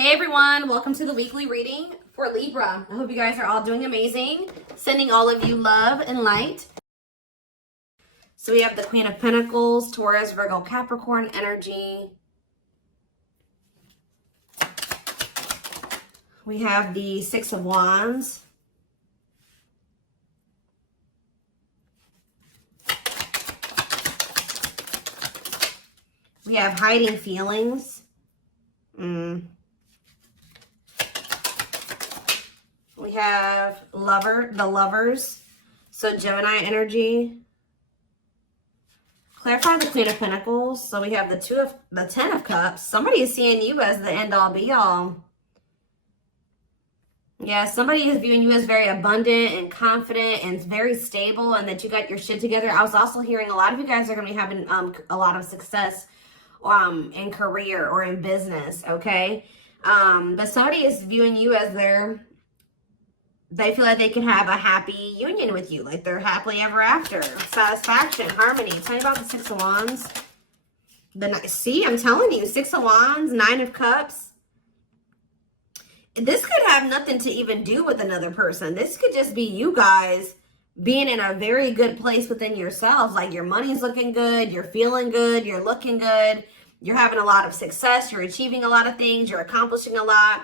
Hey everyone, welcome to the weekly reading for Libra. I hope you guys are all doing amazing. Sending all of you love and light. So we have the Queen of Pentacles, Taurus, Virgo, Capricorn energy. We have the Six of Wands. We have hiding feelings. We have the lovers. So Gemini energy. Clarify the Queen of Pentacles. So we have the Ten of Cups. Somebody is seeing you as the end all be all. Yeah, somebody is viewing you as very abundant and confident and very stable and that you got your shit together. I was also hearing a lot of you guys are going to be having a lot of success in career or in business, okay? But somebody is viewing you as they feel like they can have a happy union with you, like they're happily ever after. Satisfaction, harmony. Tell me about the Six of Wands. See, I'm telling you, Six of Wands, Nine of Cups. This could have nothing to even do with another person. This could just be you guys being in a very good place within yourselves. Like your money's looking good, you're feeling good, you're looking good, you're having a lot of success, you're achieving a lot of things, you're accomplishing a lot.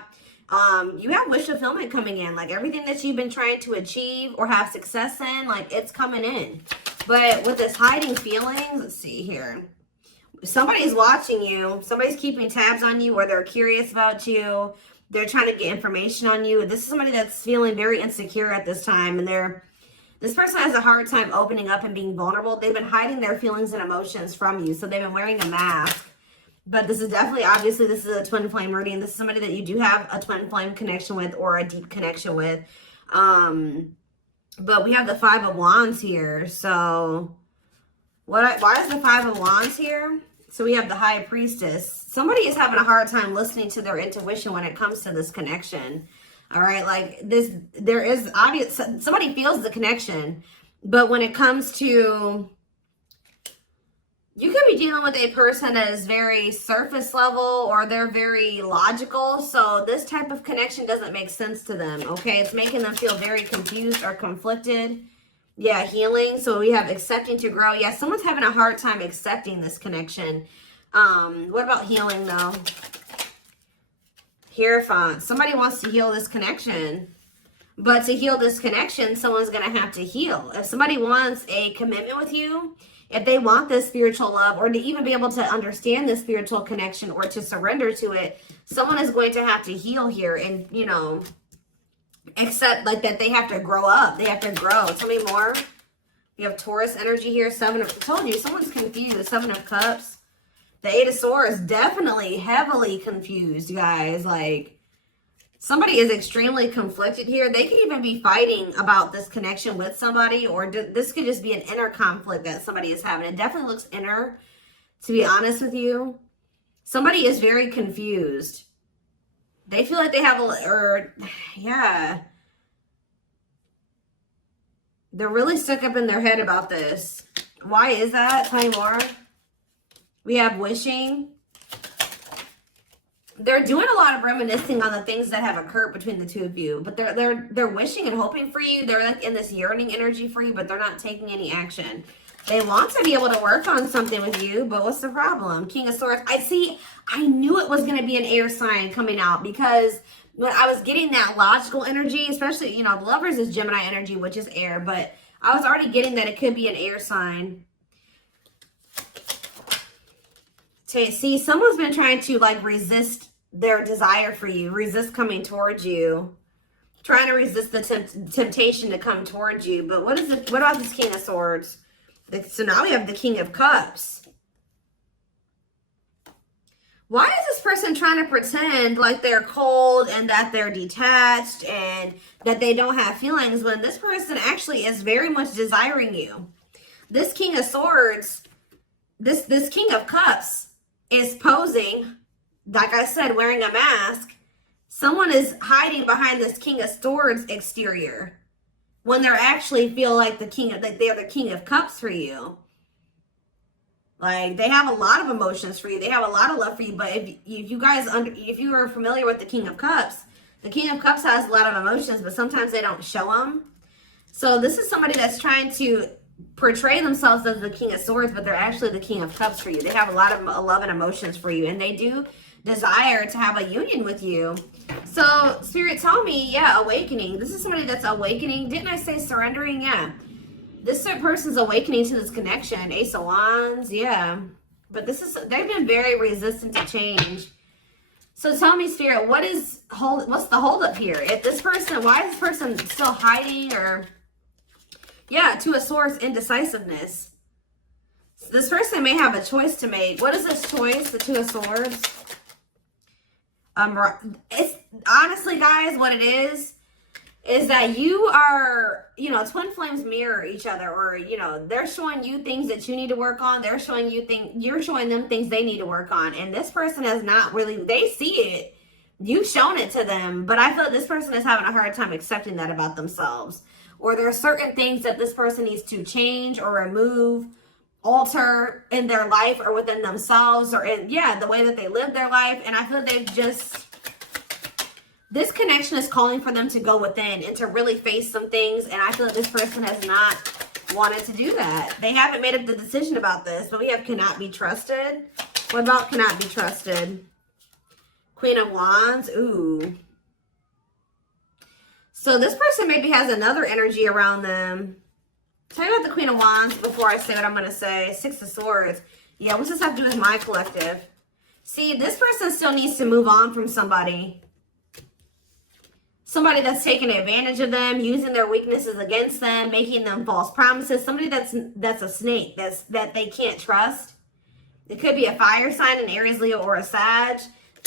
You have wish fulfillment coming in, like everything that you've been trying to achieve or have success in, like it's coming in. But with this hiding feelings, let's see here. Somebody's watching you, somebody's keeping tabs on you, or they're curious about you. They're trying to get information on you. This is somebody that's feeling very insecure at this time, and this person has a hard time opening up and being vulnerable. They've been hiding their feelings and emotions from you, so they've been wearing a mask. But this is definitely, obviously, this is a twin flame reading. This is somebody that you do have a twin flame connection with or a deep connection with. But we have the Five of Wands here. So why is the Five of Wands here? So we have the High Priestess. Somebody is having a hard time listening to their intuition when it comes to this connection. All right, like this, there is obvious, somebody feels the connection. But when it comes to, you could be dealing with a person that is very surface level or they're very logical. So this type of connection doesn't make sense to them, okay? It's making them feel very confused or conflicted. Yeah, healing. So we have accepting to grow. Yeah, someone's having a hard time accepting this connection. What about healing though? Hierophant. Somebody wants to heal this connection. But to heal this connection, someone's going to have to heal. If somebody wants a commitment with you, if they want this spiritual love or to even be able to understand this spiritual connection or to surrender to it, someone is going to have to heal here and, you know, accept like that they have to grow up. They have to grow. Tell me more. We have Taurus energy here. I told you, someone's confused. Seven of Cups. The Eight of Swords, definitely heavily confused, guys. Like, somebody is extremely conflicted here. They could even be fighting about this connection with somebody, or this could just be an inner conflict that somebody is having. It definitely looks inner, to be honest with you. Somebody is very confused. They feel like they have yeah. They're really stuck up in their head about this. Why is that? Tell me more. We have wishing. They're doing a lot of reminiscing on the things that have occurred between the two of you, but they're wishing and hoping for you. They're like in this yearning energy for you, but they're not taking any action. They want to be able to work on something with you, but what's the problem? King of Swords. I knew it was going to be an air sign coming out because when I was getting that logical energy, especially, you know, the Lovers is Gemini energy, which is air, but I was already getting that it could be an air sign. See, someone's been trying to like resist their desire for you, resist coming towards you, trying to resist the temptation to come towards you. But what about this King of Swords? So now we have the King of Cups. Why is this person trying to pretend like they're cold and that they're detached and that they don't have feelings when this person actually is very much desiring you? This King of Swords, this King of Cups is posing, like I said, wearing a mask. Someone is hiding behind this King of Swords exterior when they're actually feel like they're the King of Cups for you. Like, they have a lot of emotions for you. They have a lot of love for you. But if you guys, if you are familiar with the King of Cups, the King of Cups has a lot of emotions, but sometimes they don't show them. So this is somebody that's trying to portray themselves as the King of Swords, but they're actually the King of Cups for you. They have a lot of love and emotions for you, and they do desire to have a union with you. So Spirit, tell me, yeah, awakening. This is somebody that's awakening. Didn't I say surrendering? Yeah. This person's awakening to this connection. Ace of Wands, yeah. But they've been very resistant to change. So tell me, Spirit, what's the holdup here? If this person, why is this person still hiding? Or, yeah, Two of Swords, indecisiveness. So this person may have a choice to make. What is this choice? The Two of Swords. It's honestly, guys, what it is that you are, you know, twin flames mirror each other, or, you know, they're showing you things that you need to work on. They're showing you you're showing them things they need to work on. And this person has not really, they see it. You've shown it to them, but I feel like this person is having a hard time accepting that about themselves. Or there are certain things that this person needs to change or remove, alter in their life or within themselves, or in, yeah, the way that they live their life. And I feel like they've just, this connection is calling for them to go within and to really face some things. And I feel like this person has not wanted to do that. They haven't made up the decision about this, but we have cannot be trusted. What about cannot be trusted? Queen of Wands. Ooh. So this person maybe has another energy around them. Tell me about the Queen of Wands before I say what I'm going to say. Six of Swords. Yeah, what's this have to do with my collective? See, this person still needs to move on from somebody. Somebody that's taking advantage of them, using their weaknesses against them, making them false promises. Somebody that's a snake, that they can't trust. It could be a fire sign, an Aries, Leo, or a Sag.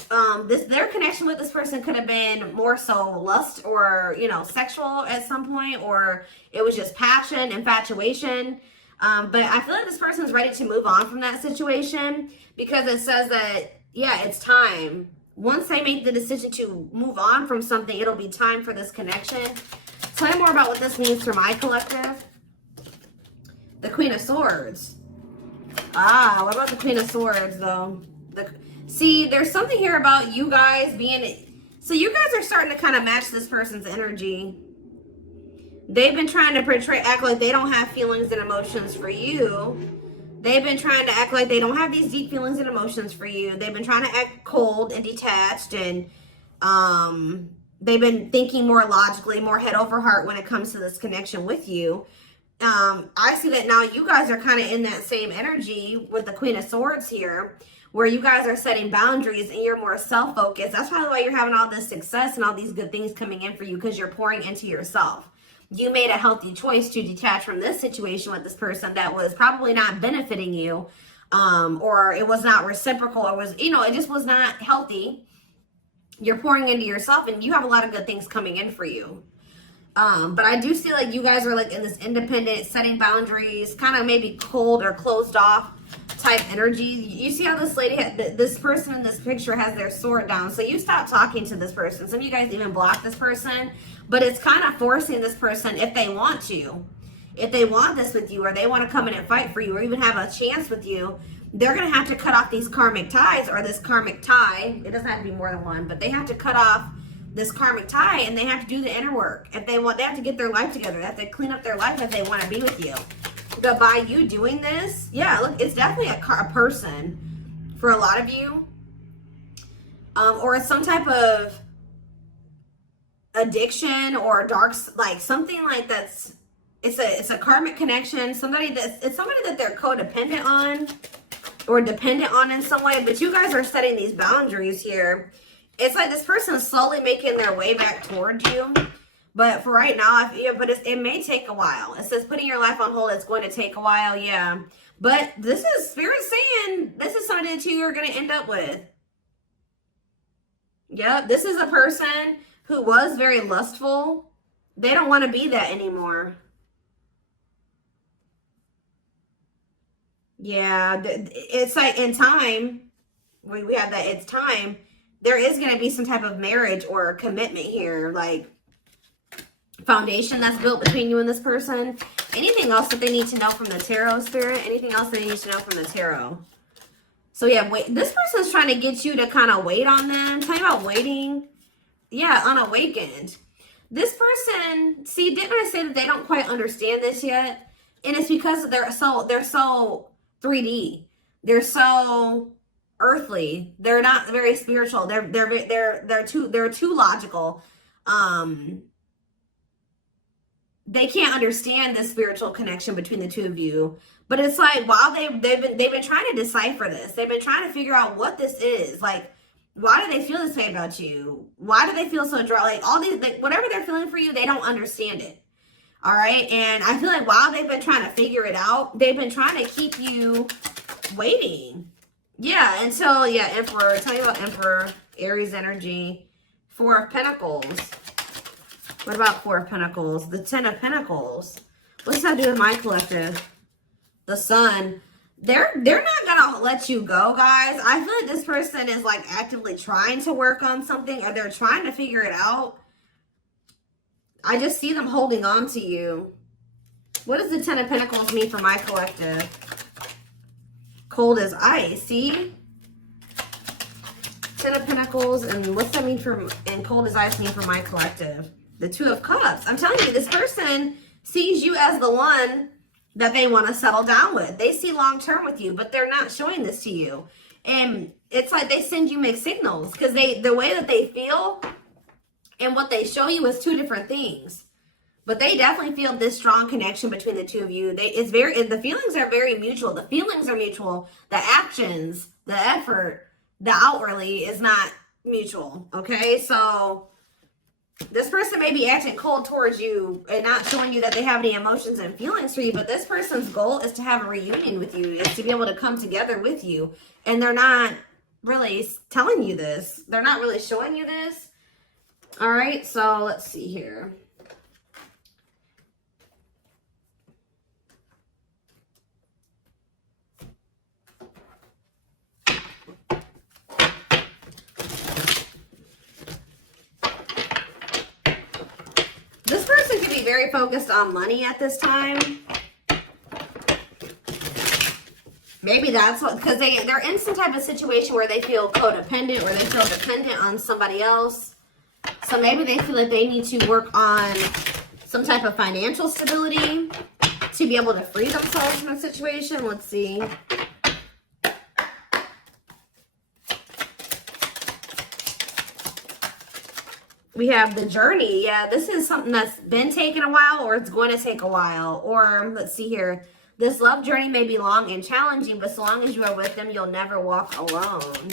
Their connection with this person could have been more so lust or, you know, sexual at some point, or it was just passion, infatuation. But I feel like this person's ready to move on from that situation, because it says that, yeah, it's time. Once they make the decision to move on from something, it'll be time for this connection. Tell me more about what this means for my collective. The Queen of Swords. Ah, what about the Queen of Swords, though? See, there's something here about you guys being... So you guys are starting to kind of match this person's energy. They've been trying to act like they don't have feelings and emotions for you. They've been trying to act like they don't have these deep feelings and emotions for you. They've been trying to act cold and detached, and they've been thinking more logically, more head over heart when it comes to this connection with you. I see that now you guys are kind of in that same energy with the Queen of Swords here, where you guys are setting boundaries and you're more self-focused. That's probably why you're having all this success and all these good things coming in for you, because you're pouring into yourself. You made a healthy choice to detach from this situation with this person that was probably not benefiting you, or it was not reciprocal, or was, you know, it just was not healthy. You're pouring into yourself, and you have a lot of good things coming in for you. But I do feel like you guys are like in this independent, setting boundaries, kind of maybe cold or closed off type energy. You see how this lady, this person in this picture has their sword down. So you stop talking to this person. Some of you guys even block this person, but it's kind of forcing this person, if they want to, if they want this with you, or they want to come in and fight for you, or even have a chance with you, they're going to have to cut off these karmic ties, or this karmic tie. It doesn't have to be more than one, but they have to cut off this karmic tie, and they have to do the inner work. If they want, they have to get their life together. They have to clean up their life if they want to be with you. But by you doing this, yeah, look, it's definitely a person for a lot of you, or it's some type of addiction or dark, like something like that's, it's a karmic connection. It's somebody that they're codependent on or dependent on in some way. But you guys are setting these boundaries here. It's like this person is slowly making their way back towards you. But for right now, it may take a while. It says putting your life on hold, it's going to take a while, yeah. But this is Spirit saying this is somebody that you are going to end up with. Yep, this is a person who was very lustful. They don't want to be that anymore. Yeah, it's like in time, we have that, it's time. There is going to be some type of marriage or commitment here, like foundation that's built between you and this person. Anything else that they need to know from the tarot, Spirit? Anything else they need to know from the tarot? So yeah, wait. This person's trying to get you to kind of wait on them. Tell me about waiting. Yeah, unawakened. This person, see, didn't I say that they don't quite understand this yet? And it's because they're so 3D. They're so earthly. They're not very spiritual. They're too logical. They can't understand the spiritual connection between the two of you. But it's like, while they've been trying to decipher this. They've been trying to figure out what this is. Like, why do they feel this way about you? Why do they feel so dry? Like, all these, like, whatever they're feeling for you, they don't understand it. All right. And I feel like while they've been trying to figure it out, they've been trying to keep you waiting. Yeah. Until, yeah, Emperor. Tell me about Emperor, Aries energy, Four of Pentacles. What about Four of Pentacles? The Ten of Pentacles. What's that do with my collective? The Sun. They're not gonna let you go, guys. I feel like this person is like actively trying to work on something, or they're trying to figure it out. I just see them holding on to you. What does the Ten of Pentacles mean for my collective? Cold as ice. See? Ten of Pentacles, and what's that mean for, and cold as ice mean for my collective? The Two of Cups. I'm telling you, this person sees you as the one that they want to settle down with. They see long-term with you, but they're not showing this to you. And it's like they send you mixed signals, because the way that they feel and what they show you is two different things. But they definitely feel this strong connection between the two of you. The feelings are very mutual. The feelings are mutual. The actions, the effort, the outwardly is not mutual. Okay, so this person may be acting cold towards you and not showing you that they have any emotions and feelings for you, but this person's goal is to have a reunion with you, is to be able to come together with you. And they're not really telling you this. They're not really showing you this. All right, so let's see here. This person could be very focused on money at this time. Maybe that's what, because they're in some type of situation where they feel codependent, or they feel dependent on somebody else. So maybe they feel like they need to work on some type of financial stability to be able to free themselves from a situation. Let's see. We have the journey. Yeah, this is something that's been taking a while, or it's going to take a while. Or let's see here. This love journey may be long and challenging, but so long as you are with them, you'll never walk alone.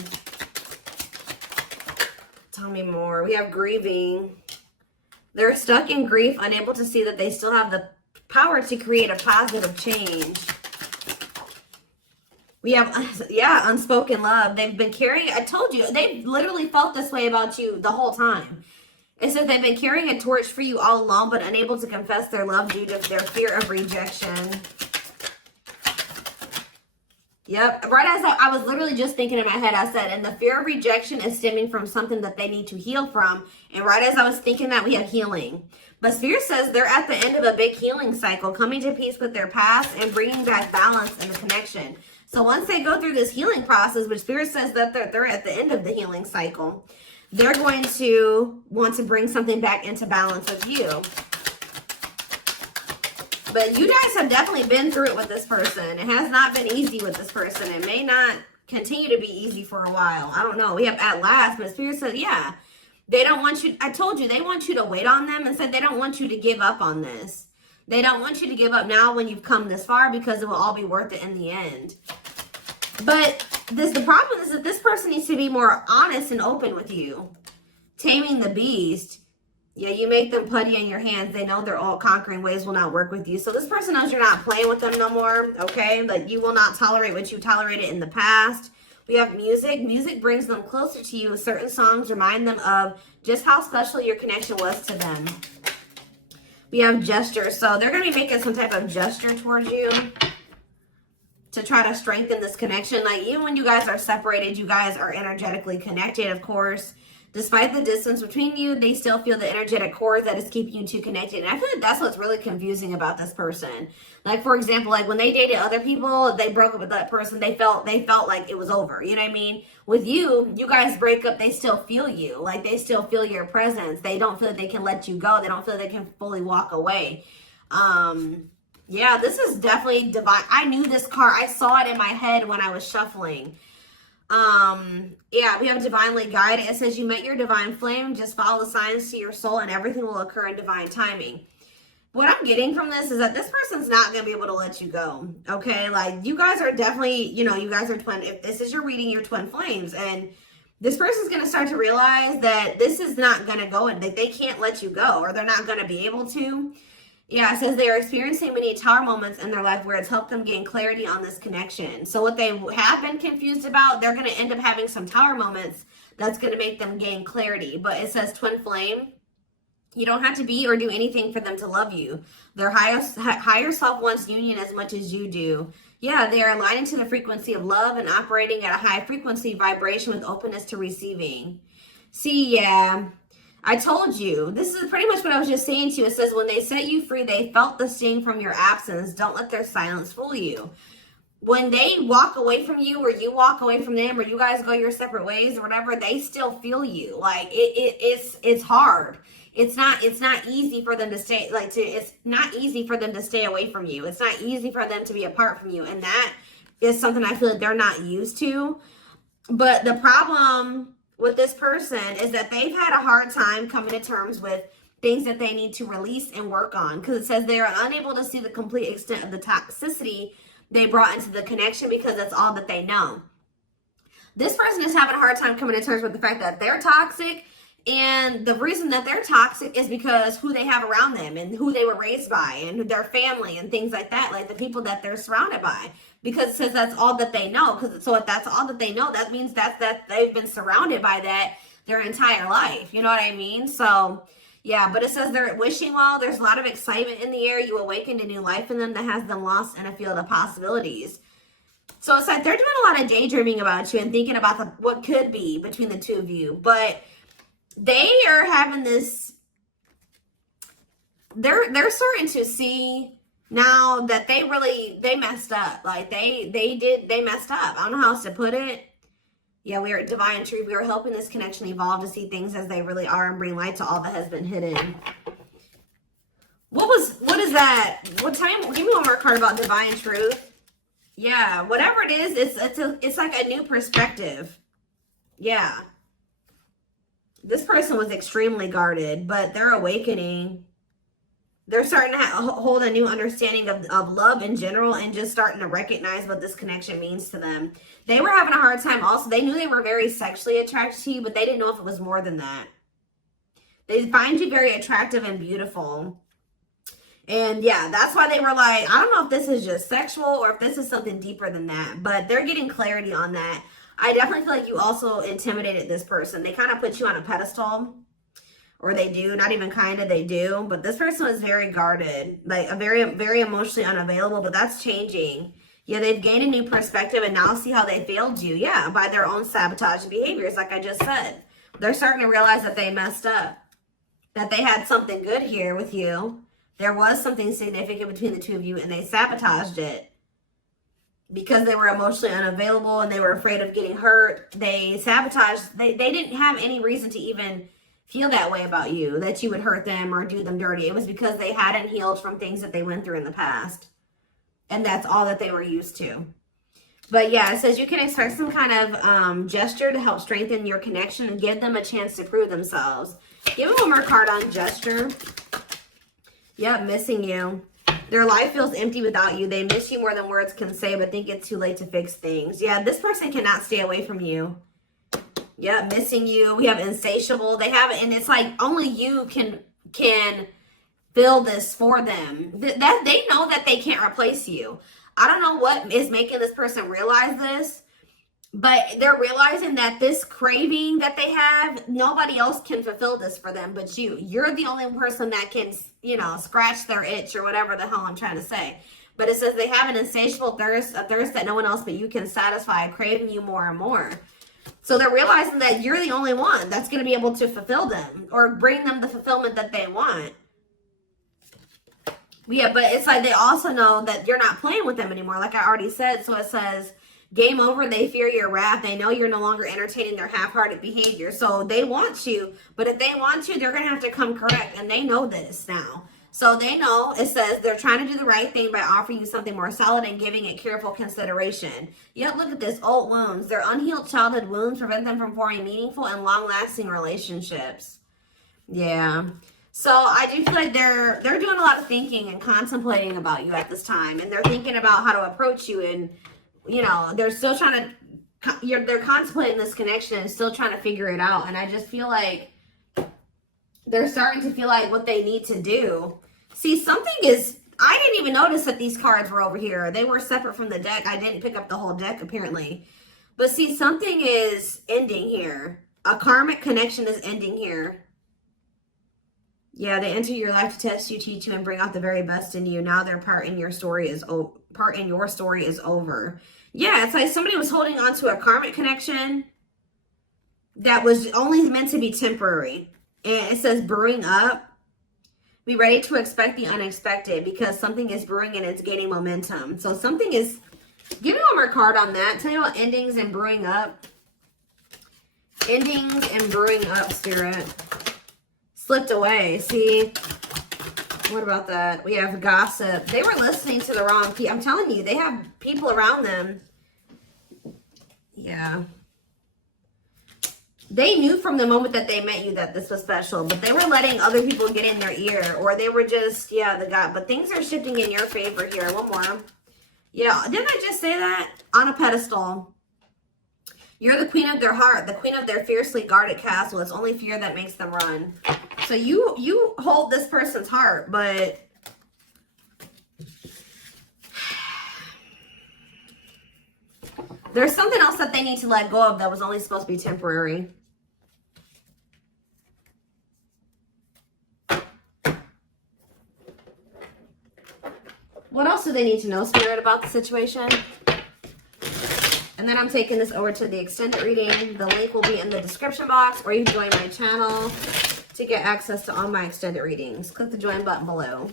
Tell me more. We have grieving. They're stuck in grief, unable to see that they still have the power to create a positive change. We have, yeah, unspoken love. They've been carrying, I told you, they've literally felt this way about you the whole time. It says they've been carrying a torch for you all along, but unable to confess their love due to their fear of rejection. Yep. Right as I was literally just thinking in my head, I said, and the fear of rejection is stemming from something that they need to heal from. And right as I was thinking that, we have healing. But Spirit says they're at the end of a big healing cycle, coming to peace with their past and bringing back balance and the connection. So once they go through this healing process, which Spirit says that they're at the end of the healing cycle, they're going to want to bring something back into balance with you. But you guys have definitely been through it with this person. It has not been easy with this person. It may not continue to be easy for a while. I don't know. We have at last, but Spirit said, yeah, they don't want you. I told you, they want you to wait on them, and said they don't want you to give up on this. They don't want you to give up now when you've come this far, because it will all be worth it in the end. But the problem is that this person needs to be more honest and open with you. Taming the beast. Yeah, you make them putty in your hands. They know their all-conquering ways will not work with you. So this person knows you're not playing with them no more, okay? Like, you will not tolerate what you tolerated in the past. We have music. Music brings them closer to you. Certain songs remind them of just how special your connection was to them. We have gestures. So they're going to be making some type of gesture towards you to try to strengthen this connection. Like, even when you guys are separated, you guys are energetically connected, of course. Despite the distance between you, they still feel the energetic cord that is keeping you two connected. And I feel like that's what's really confusing about this person. Like, for example, like when they dated other people, they broke up with that person, they felt like it was over. You know what I mean? With you, you guys break up, they still feel you. Like, they still feel your presence. They don't feel like they can let you go. They don't feel like they can fully walk away. Yeah, this is definitely divine. I knew this card. I saw it in my head when I was shuffling. Yeah, we have divinely guided. It says you met your divine flame. Just follow the signs to your soul and everything will occur in divine timing. What I'm getting from this is that this person's not going to be able to let you go. Okay. Like, you guys are definitely, you know, you guys are twin. If this is your reading, you're twin flames, and this person's going to start to realize that this is not going to go and they can't let you go, or they're not going to be able to. Yeah, it says they are experiencing many tower moments in their life where it's helped them gain clarity on this connection. So what they have been confused about, they're going to end up having some tower moments that's going to make them gain clarity. But it says twin flame. You don't have to be or do anything for them to love you. Their higher self wants union as much as you do. Yeah, they are aligning to the frequency of love and operating at a high frequency vibration with openness to receiving. See, yeah. I told you, this is pretty much what I was just saying to you. It says, when they set you free, they felt the sting from your absence. Don't let their silence fool you. When they walk away from you, or you walk away from them, or you guys go your separate ways or whatever, they still feel you. Like, it's hard. It's not easy for them to stay, it's not easy for them to stay away from you. It's not easy for them to be apart from you. And that is something I feel like they're not used to. But the problem with this person is that they've had a hard time coming to terms with things that they need to release and work on, because it says they are unable to see the complete extent of the toxicity they brought into the connection because that's all that they know. This person is having a hard time coming to terms with the fact that they're toxic, and the reason that they're toxic is because who they have around them and who they were raised by and their family and things like that, like the people that they're surrounded by. Because it says that's all that they know. So if that's all that they know, that means that they've been surrounded by that their entire life. You know what I mean? So, yeah, but it says they're wishing well. There's a lot of excitement in the air. You awakened a new life in them that has them lost in a field of possibilities. So it's like they're doing a lot of daydreaming about you and thinking about what could be between the two of you. But they are having this, they're starting to see now that they messed up. Like they messed up. I don't know how else to put it. Yeah, we are at divine truth. We are helping this connection evolve to see things as they really are and bring light to all that has been hidden. What is that? What time? Give me one more card about divine truth. Yeah, whatever it is, it's like a new perspective. Yeah. This person was extremely guarded, but they're awakening. They're starting to hold a new understanding of love in general and just starting to recognize what this connection means to them. They were having a hard time also. They knew they were very sexually attracted to you, but they didn't know if it was more than that. They find you very attractive and beautiful. And yeah, that's why they were like, I don't know if this is just sexual or if this is something deeper than that, but they're getting clarity on that. I definitely feel like you also intimidated this person. They kind of put you on a pedestal. Or they do, not even kind of, they do. But this person was very guarded, like a very, very emotionally unavailable, but that's changing. Yeah, they've gained a new perspective and now see how they failed you. Yeah, by their own sabotaging behaviors, like I just said. They're starting to realize that they messed up, that they had something good here with you. There was something significant between the two of you and they sabotaged it. Because they were emotionally unavailable and they were afraid of getting hurt, they sabotaged. They didn't have any reason to even feel that way about you, that you would hurt them or do them dirty. It was because they hadn't healed from things that they went through in the past. And that's all that they were used to. But yeah, it says you can expect some kind of gesture to help strengthen your connection and give them a chance to prove themselves. Give them one more card on gesture. Yep, missing you. Their life feels empty without you. They miss you more than words can say, but think it's too late to fix things. Yeah, this person cannot stay away from you. Yeah, missing you. We have insatiable. They have it, and it's like only you can fill this for them. That they know that they can't replace you. I don't know what is making this person realize this, but they're realizing that this craving that they have, nobody else can fulfill this for them but you. You're the only person that can, you know, scratch their itch or whatever the hell I'm trying to say. But it says they have an insatiable thirst, a thirst that no one else but you can satisfy, craving you more and more. So they're realizing that you're the only one that's going to be able to fulfill them or bring them the fulfillment that they want. Yeah, but it's like they also know that you're not playing with them anymore, like I already said. So it says, game over, they fear your wrath. They know you're no longer entertaining their half-hearted behavior. So they want you, but if they want you, they're going to have to come correct. And they know this now. So they know, it says, they're trying to do the right thing by offering you something more solid and giving it careful consideration. Yet look at this, old wounds. Their unhealed childhood wounds prevent them from forming meaningful and long-lasting relationships. Yeah. So I do feel like they're doing a lot of thinking and contemplating about you at this time. And they're thinking about how to approach you. And, you know, they're still trying to, they're contemplating this connection and still trying to figure it out. And I just feel like they're starting to feel like what they need to do. See, something is, I didn't even notice that these cards were over here. They were separate from the deck. I didn't pick up the whole deck, apparently. But see, something is ending here. A karmic connection is ending here. Yeah, they enter your life to test you, teach you, and bring out the very best in you. Now their part in your story is over. Yeah, it's like somebody was holding on to a karmic connection that was only meant to be temporary. And it says brewing up. Be ready to expect the unexpected because something is brewing and it's gaining momentum. So something is, give me one more card on that. Tell me about endings and brewing up. Endings and brewing up, Spirit. Slipped away. See, what about that? We have gossip. They were listening to the wrong people. I'm telling you, they have people around them. Yeah. They knew from the moment that they met you that this was special, but they were letting other people get in their ear, or they were just, yeah, but things are shifting in your favor here. One more. Yeah, didn't I just say that? On a pedestal. You're the queen of their heart, the queen of their fiercely guarded castle. It's only fear that makes them run. So you hold this person's heart, but there's something else that they need to let go of that was only supposed to be temporary. What else do they need to know, Spirit, about the situation? And then I'm taking this over to the extended reading. The link will be in the description box, or you can join my channel to get access to all my extended readings. Click the join button below.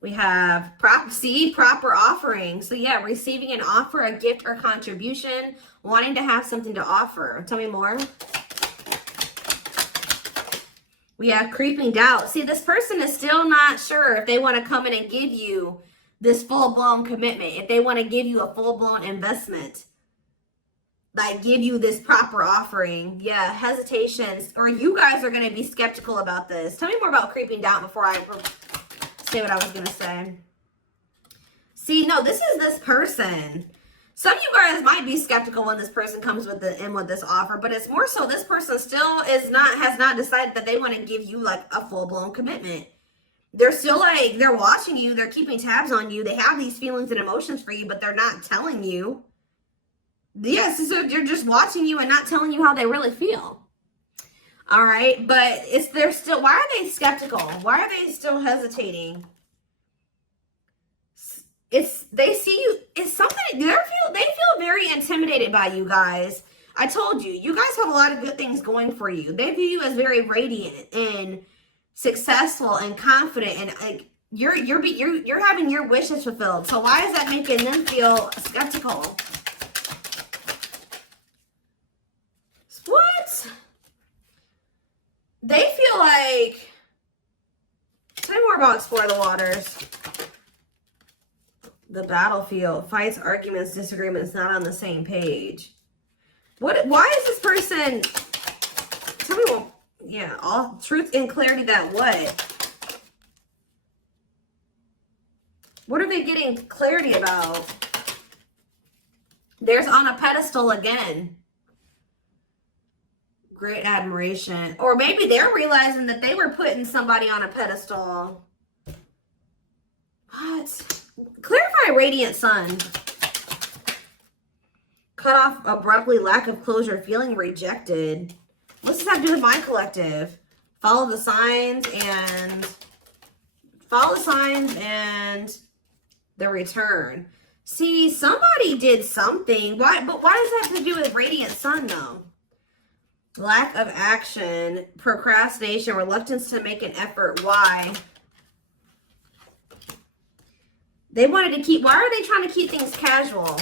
We have proper offering. So yeah, receiving an offer, a gift, or contribution, wanting to have something to offer. Tell me more. We have creeping doubt. See, this person is still not sure if they want to come in and give you this full-blown commitment, if they want to give you a full-blown investment, like give you this proper offering. Yeah, hesitations, or you guys are going to be skeptical about this. Tell me more about creeping doubt before I say what I was going to say. See, no, this is this person. Some of you guys might be skeptical when this person comes with this offer, but it's more so this person still has not decided that they want to give you like a full-blown commitment. They're still like, they're watching you, they're keeping tabs on you, they have these feelings and emotions for you, but they're not telling you. Yes, so they're just watching you and not telling you how they really feel. All right, but they're still, why are they skeptical? Why are they still hesitating? They see you, it's something, they feel very intimidated by you guys. I told you, you guys have a lot of good things going for you. They view you as very radiant and successful and confident, and like you're having your wishes fulfilled. So why is that making them feel skeptical? What? They feel like, tell me more about Explore the Waters. The battlefield, fights, arguments, disagreements, not on the same page. Why is this person, tell me what, yeah, all truth and clarity that what? What are they getting clarity about? There's on a pedestal again. Great admiration. Or maybe they're realizing that they were putting somebody on a pedestal. What? Clarify radiant sun. Cut off abruptly, lack of closure, feeling rejected. What's this have to do with my collective? Follow the signs and the return. See, somebody did something. Why? But why does that have to do with radiant sun though? Lack of action, procrastination, reluctance to make an effort. Why? They wanted to keep, why are they trying to keep things casual?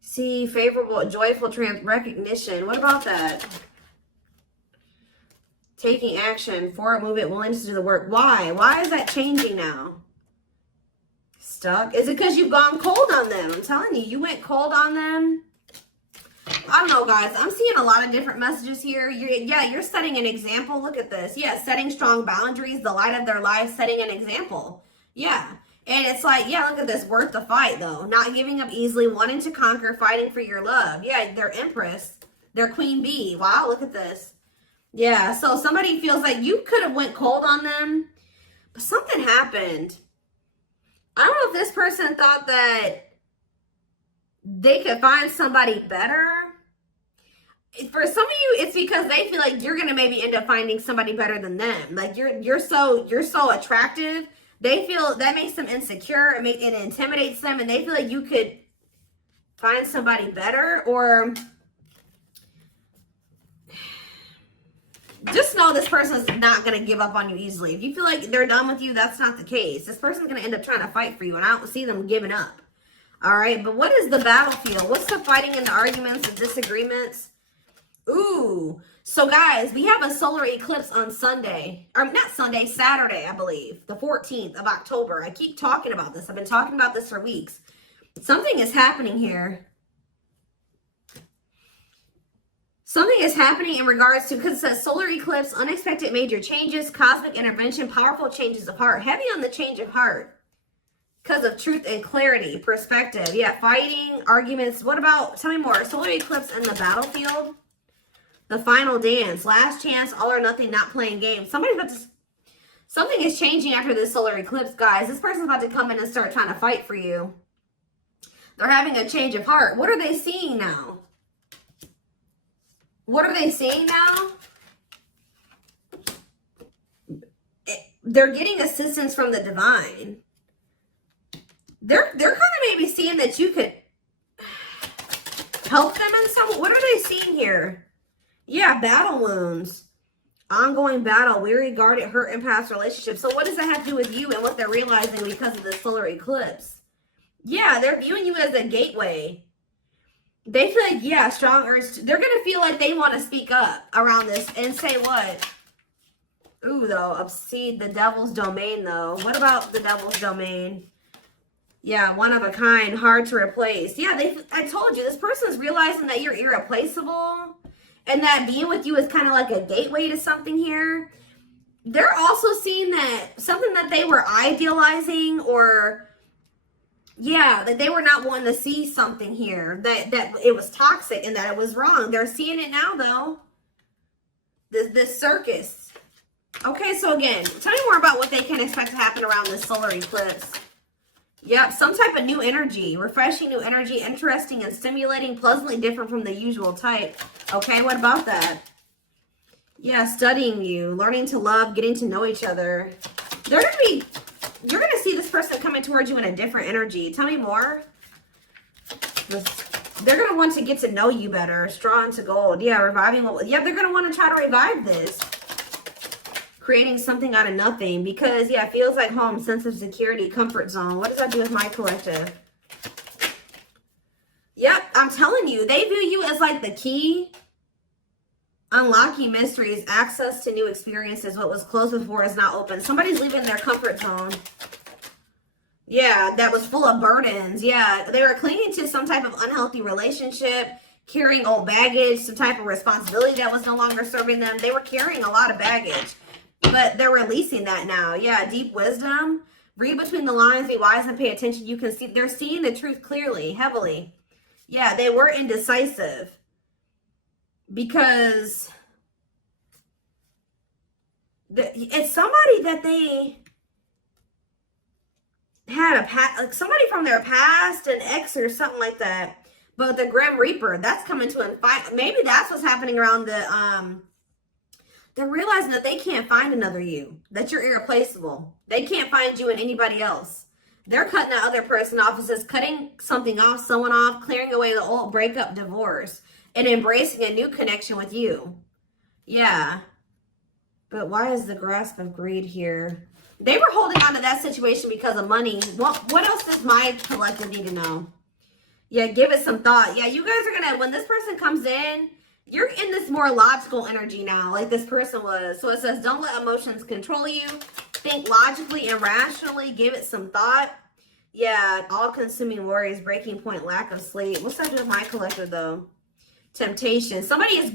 See, favorable, joyful recognition. What about that? Taking action, forward movement, willingness to do the work. Why? Why is that changing now? Stuck? Is it because you've gone cold on them? I'm telling you, you went cold on them. I don't know, guys. I'm seeing a lot of different messages here. You're setting an example. Look at this. Yeah, setting strong boundaries, the light of their life, setting an example. Yeah. And it's like, yeah, look at this. Worth the fight, though. Not giving up easily, wanting to conquer, fighting for your love. Yeah, they're Empress. They're Queen Bee. Wow, look at this. Yeah, so somebody feels like you could have went cold on them, but something happened. I don't know if this person thought that they could find somebody better. For some of you, it's because they feel like you're gonna maybe end up finding somebody better than them. Like you're so attractive. They feel that makes them insecure. It intimidates them, and they feel like you could find somebody better. Or just know this person is not gonna give up on you easily. If you feel like they're done with you, that's not the case. This person's gonna end up trying to fight for you, and I don't see them giving up. All right, but what is the battlefield? What's the fighting and the arguments and disagreements? Ooh, so guys, we have a solar eclipse on Sunday, or not Sunday, Saturday, I believe, the 14th of October. I keep talking about this. I've been talking about this for weeks. Something is happening here. Something is happening in regards to, because it says solar eclipse, unexpected major changes, cosmic intervention, powerful changes of heart. Heavy on the change of heart. Because of truth and clarity, perspective. Yeah, fighting, arguments. What about, tell me more. Solar eclipse and the battlefield. The final dance. Last chance, all or nothing, not playing games. Somebody's about to, something is changing after this solar eclipse, guys. This person's about to come in and start trying to fight for you. They're having a change of heart. What are they seeing now? What are they seeing now? They're getting assistance from the divine. They're kind of maybe seeing that you could help them in some. What are they seeing here? Yeah, battle wounds. Ongoing battle, weary, guarded, hurt, and past relationships. So what does that have to do with you and what they're realizing because of the solar eclipse? Yeah, they're viewing you as a gateway. They feel like, yeah, strong urge. They're going to feel like they want to speak up around this and say what? Ooh, though, obsede the devil's domain, though. What about the devil's domain? Yeah, one of a kind, hard to replace. Yeah, I told you, this person's realizing that you're irreplaceable and that being with you is kind of like a gateway to something here. They're also seeing that something that they were idealizing, or yeah, that they were not wanting to see something here, that it was toxic and that it was wrong. They're seeing it now, though. This circus. Okay, so again, tell me more about what they can expect to happen around this solar eclipse. Yep, some type of new energy, refreshing new energy, interesting and stimulating, pleasantly different from the usual type. Okay, what about that? Yeah, studying you, learning to love, getting to know each other. You're going to see this person coming towards you in a different energy. Tell me more. They're going to want to get to know you better. Straw into gold. Yeah, reviving. Yeah, they're going to want to try to revive this. Creating something out of nothing, because yeah, it feels like home, sense of security, comfort zone. What does that do with my collective? Yep, I'm telling you, they view you as like the key. Unlocking mysteries, access to new experiences. What was closed before is not open. Somebody's leaving their comfort zone. Yeah, that was full of burdens. Yeah, they were clinging to some type of unhealthy relationship, carrying old baggage, some type of responsibility that was no longer serving them. They were carrying a lot of baggage. But they're releasing that now. Yeah, deep wisdom. Read between the lines, be wise and pay attention. You can see, they're seeing the truth clearly, heavily. Yeah, they were indecisive. Because it's somebody that they had like somebody from their past, an ex or something like that. But the Grim Reaper, that's coming to an fight. Maybe that's what's happening around they're realizing that they can't find another you, that you're irreplaceable. They can't find you in anybody else. They're cutting that other person off. It says cutting something off, someone off, clearing away the old breakup, divorce, and embracing a new connection with you. Yeah. But why is the grasp of greed here? They were holding on to that situation because of money. What else does my collective need to know? Yeah, give it some thought. Yeah, you guys are going to, when this person comes in, you're in this more logical energy now, like this person was. So it says, don't let emotions control you. Think logically and rationally. Give it some thought. Yeah, all-consuming worries, breaking point, lack of sleep. What's that do with my collective, though? Temptation. Somebody is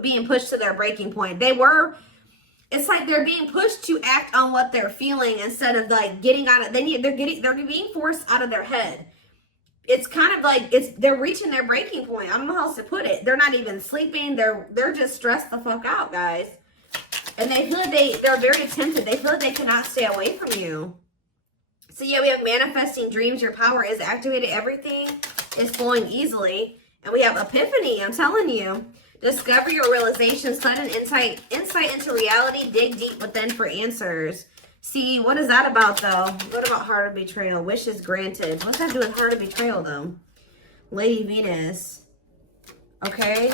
being pushed to their breaking point. It's like they're being pushed to act on what they're feeling instead of like getting out of. They're being forced out of their head. It's kind of like they're reaching their breaking point. I don't know how else to put it. They're not even sleeping. They're just stressed the fuck out, guys. And they feel like they're very tempted. They feel like they cannot stay away from you. So yeah, we have manifesting dreams. Your power is activated. Everything is flowing easily. And we have epiphany. I'm telling you. Discover your realization. Sudden insight into reality. Dig deep within for answers. See, what is that about, though? What about heart of betrayal? Wishes granted. What's that do with heart of betrayal, though? Lady Venus. Okay.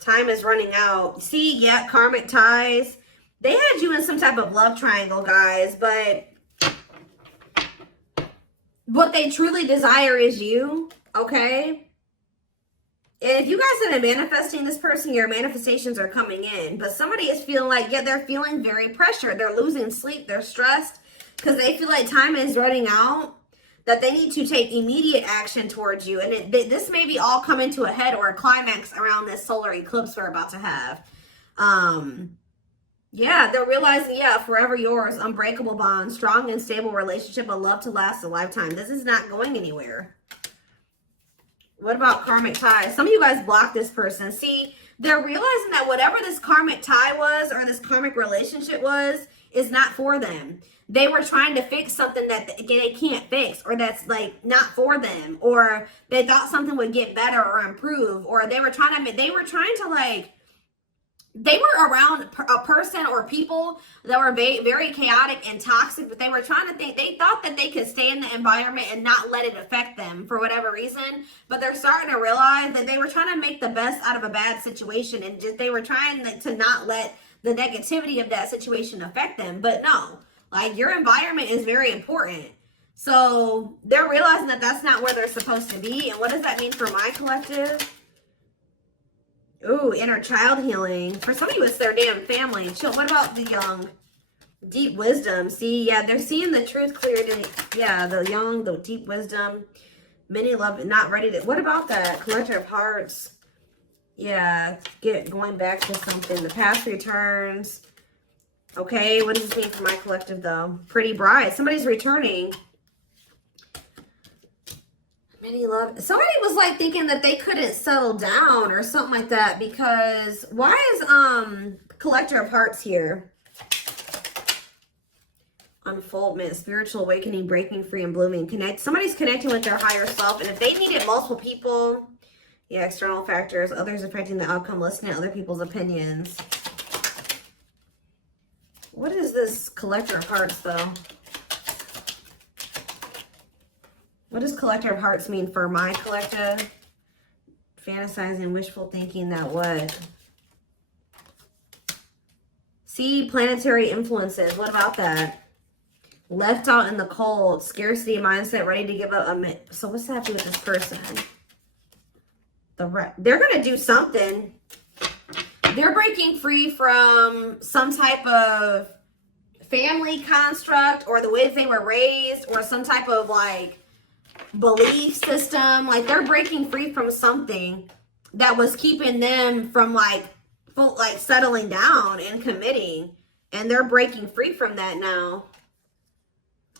Time is running out. See, yeah, karmic ties. They had you in some type of love triangle, guys, but what they truly desire is you, okay? If you guys have been manifesting this person, your manifestations are coming in. But somebody is feeling like, yeah, they're feeling very pressured. They're losing sleep. They're stressed because they feel like time is running out, that they need to take immediate action towards you. And this may be all coming to a head or a climax around this solar eclipse we're about to have. Yeah, they're realizing, yeah, forever yours, unbreakable bond, strong and stable relationship, a love to last a lifetime. This is not going anywhere. What about karmic ties? Some of you guys blocked this person. See, they're realizing that whatever this karmic tie was or this karmic relationship was is not for them. They were trying to fix something that they can't fix, or that's like not for them, or they thought something would get better or improve, or they were trying to like, they were around a person or people that were very, very chaotic and toxic, but they were trying to think, they thought that they could stay in the environment and not let it affect them for whatever reason. But they're starting to realize that they were trying to make the best out of a bad situation, and just, they were trying to not let the negativity of that situation affect them. But no, like, your environment is very important. So they're realizing that that's not where they're supposed to be. And what does that mean for my collective? Ooh, inner child healing. For some of you, it's their damn family. What about the young? Deep wisdom. See, yeah, they're seeing the truth clearly. Yeah, the young, the deep wisdom. Many love, not ready to. What about that? Collector of hearts. Yeah, going back to something. The past returns. Okay, what does this mean for my collective, though? Pretty bride. Somebody's returning. Many love. Somebody was like thinking that they couldn't settle down or something like that, because why is collector of hearts here? Unfoldment, spiritual awakening, breaking free and blooming. Somebody's connecting with their higher self, and if they needed multiple people, yeah, external factors, others affecting the outcome, listening to other people's opinions. What is this collector of hearts, though? What does collector of hearts mean for my collective? Fantasizing, wishful thinking, that what? See, planetary influences. What about that? Left out in the cold. Scarcity mindset, ready to give up. So what's that have to do with this person? They're going to do something. They're breaking free from some type of family construct, or the ways they were raised, or some type of like belief system. Like, they're breaking free from something that was keeping them from like settling down and committing, and they're breaking free from that now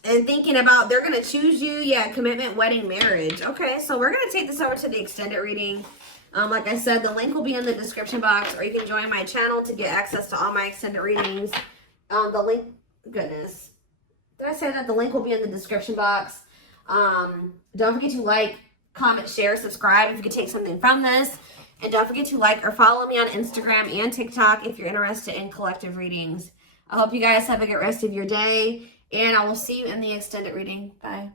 and thinking about they're going to choose you. Yeah, commitment, wedding, marriage. Okay, so we're going to take this over to the extended reading. Like I said, the link will be in the description box, or you can join my channel to get access to all my extended readings. The link, goodness, did I say that? The link will be in the description box. Don't forget to like, comment, share, subscribe if you could take something from this. And don't forget to like or follow me on Instagram and TikTok if you're interested in collective readings. I hope you guys have a good rest of your day, and I will see you in the extended reading. Bye.